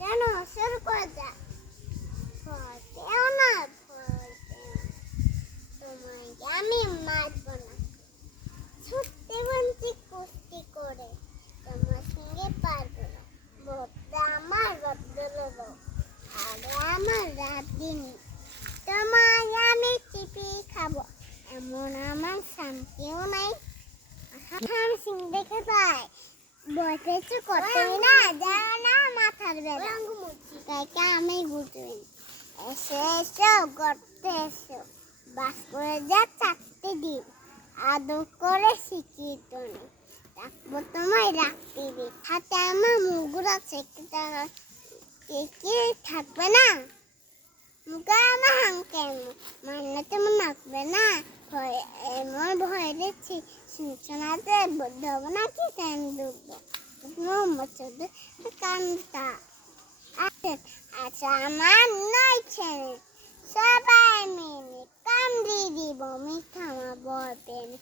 জানো শুরু করে যা ভয় পেও না ভয় পেও না। তোমাকে আমি মারবো না ছুটতে বলছি কুস্তি করে তোমার সঙ্গে পারবো না বদলা আমার বদল আরে আমার রাত দিন তোমায় আমি চিপি খাবো এমন আমার শান্তিও নাই আমি সিং দেখে পাই ভয় পেয়েছো কতই না জানো না মাথার বেলা তাইকে আমি বুঝিনি এসে এসো গর্তে এসো বাস করে যা চারটে দিন আদর করে শিখিয়ে তুমি রাখবো তোমায় রাখতে দিন হাতে আমার মুগুর আছে কে থাকবে না মুখে আমার হাঙ্কে মানলে তেমন নাচবে না ভয় এমন ভয় দিচ্ছি শুনছনাতে বদ্ধ হবো নাকি কেন ডুববো কান্তা আচ্ছা আমার নয় ছেলে সবাই মেনে কামড়ি দিব মিথ্যা আমার বর প্রেমে